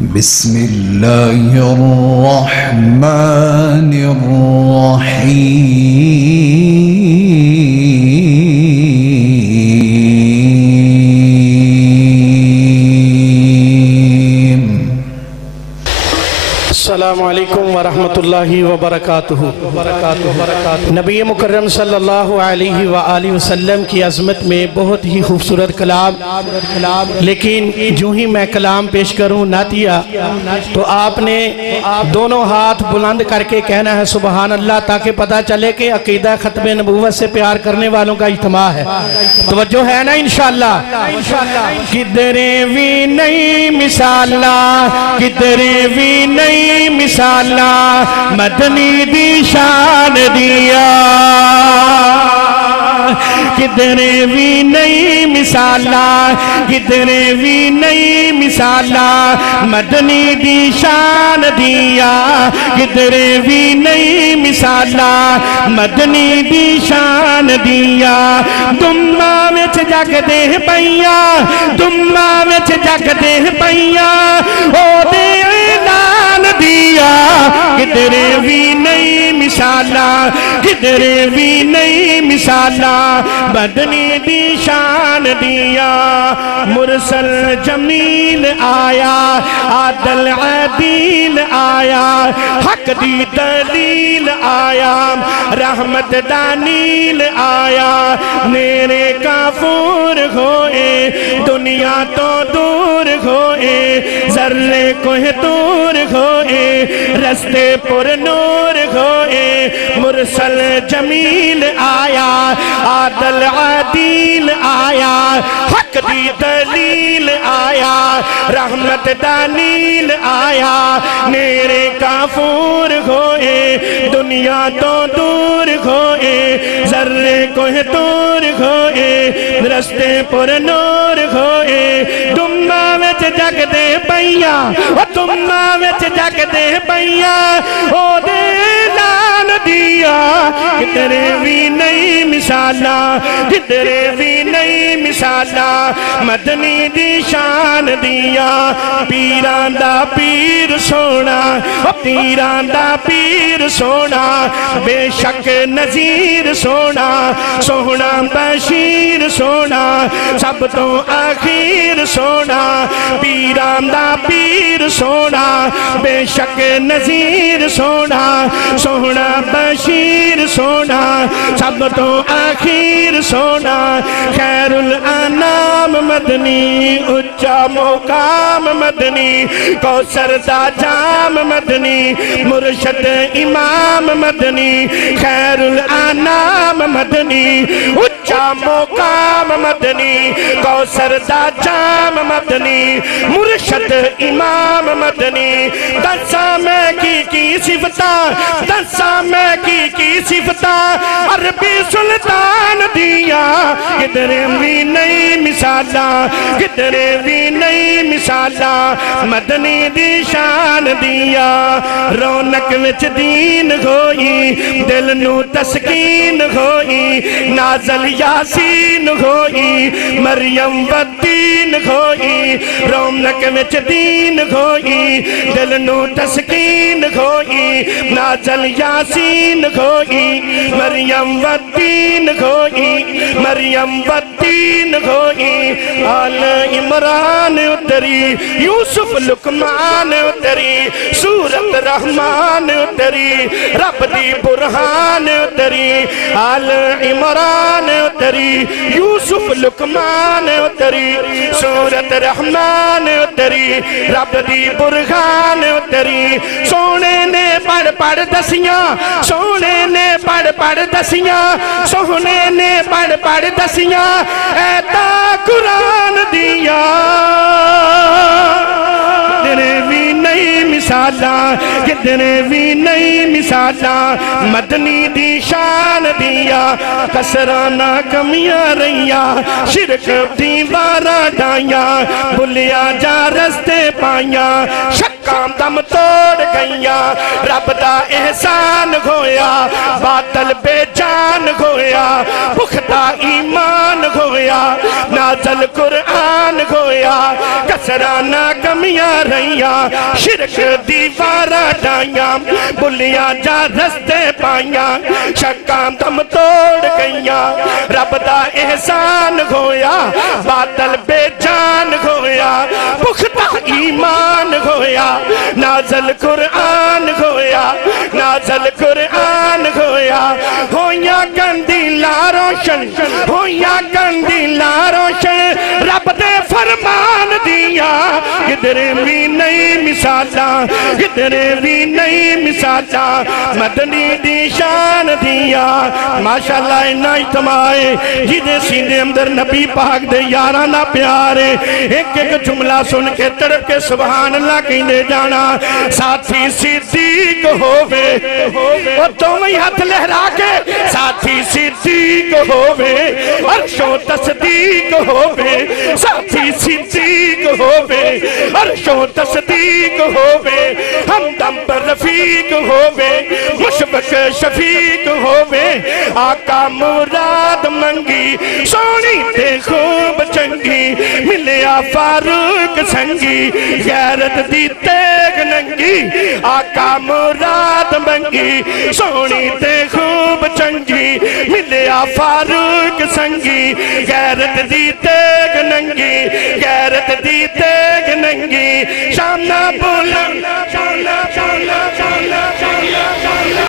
بسم الله الرحمن الرحيم. السلام علیکم ورحمۃ اللہ وبرکاتہ. نبی مکرم صلی اللہ علیہ وآلہ وسلم کی عظمت میں بہت ہی خوبصورت کلام، لیکن جو ہی میں کلام پیش کروں نعتیہ، تو آپ نے دونوں ہاتھ بلند کر کے کہنا ہے سبحان اللہ، تاکہ پتہ چلے کہ عقیدہ ختم نبوت سے پیار کرنے والوں کا اجتماع ہے. توجہ ہے نا انشاءاللہ؟ کدھرے بھی نہیں مثالہ، کدھرے بھی نہیں مثالہ، مدنی دی شان دیا. کدھرے بھی نہیں مثالہ، کدھرے بھی نہیں مثالہ، مدنی دی شان دیا. کدھرے بھی نہیں مثالہ، مدنی دی شان دیا. دمہ وچ جگ دے پئیاں، دمہ وچ جگ دے پئیاں، او دے اعلان دیا. کدھرے بھی نہیں مثالہ، کدھرے بھی نہیں مثالہ، مدنی دی شان دیا. مرسل جمیل آیا، عادل عدیل آیا، حق دی دلیل آیا، رحمت دانیل آیا. میرے کافور ہوئے، دنیا تو دور ہوئے، ذرے کوہ دور ہوئے، رستے پر نور ہوئے. مرسل جمیل آیا، عادل عدیل آیا، حق دی دلیل آیا، رحمت دانیل آیا. میرے کافور ہوئے، دنیا تو دور ہوئے، ذرے کوہ دور ہوئے، رستے پر نور ہوئے. دمہ وچ جگ دے پئیاں، او دمہ وچ جگ دے پئیاں، او دے اعلان دیا. کدھرے بھی نہیں مثالہ، کدھرے بھی نہیں مثالہ، مدنی دی شان دیا. پیران دا پیر سونا، پیران دا پیر سونا، بے شک نظیر سونا، سونا بشیر سونا، سب تو آخیر سونا. پیران دا پیر سونا، بے شک نظیر سونا، سونا بشیر سونا، سب تو آخیر سونا. خیر الانام مدنی، اچا مقام مدنی، کوثر دا جام مدنی، مرشد امام مدنی. خیر الانام مدنی، اچا مقام مدنی، کوثر دا جام مدنی، مرشد امام مدنی. دسا میں کی صفتہ، دسا میں کی صفتہ، عربی سلطان دیا. کدھرے بھی نہیں مثالہ، کدھرے بھی نہیں مثالہ، مدنی دی شان دیا. رونق وچ دین ہوئی، دل نو تسکین ہوئی، نازل یاسین ہوئی، مریم والدین ہوئی. رونق وچ دین ہوئی، دل نو تسکین ہوئی، نازل یاسین ہوئی، مریم والدین ہوئی، مریم والدین ہوئی. آل عمران اتری، یوسف لقمان اتری، سورت رحمان اتری، رب دی برہان اتری. آل عمران اتری، یوسف لقمان اتری، سورت رحمان اتری، رب دی برہان اتری. سونے نے پڑھ دسیاں، سونے نے پڑھ دسیاں، سونے نے پڑھ دسیاں، ایتا قرآن دیا. کدھرے بھی نہیں مثالہ، کدھرے بھی نہیں مثالہ، مدنی دی شان دیا. کسرانہ کمیاں رہیاں، شرک دیوارہ ڈائیاں، بھولیا جا رستے پائیاں، شک شکاں دم توڑ گئیاں رب دا احسان ہویا باطل بے جان ہویا پختہ ایمان ہویا نازل قرآن ہویا کسرانہ کمیاں رہیاں شرک دیوارہ ڈائیاں بلیاں جا رستے پائیاں شکاں دم توڑ گئیاں رب دا احسان ہویا باطل بے جان ہویا پختہ ایمان ہویا نازل قرآن ہویا نازل قرآن ہویا ہویا گندی لا روشن ہویا گندی لا روشن رب دے فرمان دیا کدھر بھی نئی مثالاں کدھر بھی نئی مثالاں مدنی دی شان دیا ماشاءاللہ انہا اجتماعے جیدے سینے اندر نبی پاک دے یارانا پیارے ایک ایک جملہ سن کے تڑپ کے سبحان اللہ کہنے جانا ساتھی صدیق ہووے اور دوویں ہاتھ لہرا کے ساتھی صدیق ہووے عرش و تصدیق ہووے ساتھی صدیق ہووے عرش و تصدیق ہووے ہمدم پر رفیق ہووے مشفق شفیق ہووے آقا مراد منگی سونی تے خوب چنگی ملیا فاروق سنگی غیرت دی تیگ ننگی آقا مراد منگی سونی تے خوب چنگی ملیا فاروق سنگی غیرت دی تیگ ننگی غیرت دی تیگ ننگی شام نہ بولن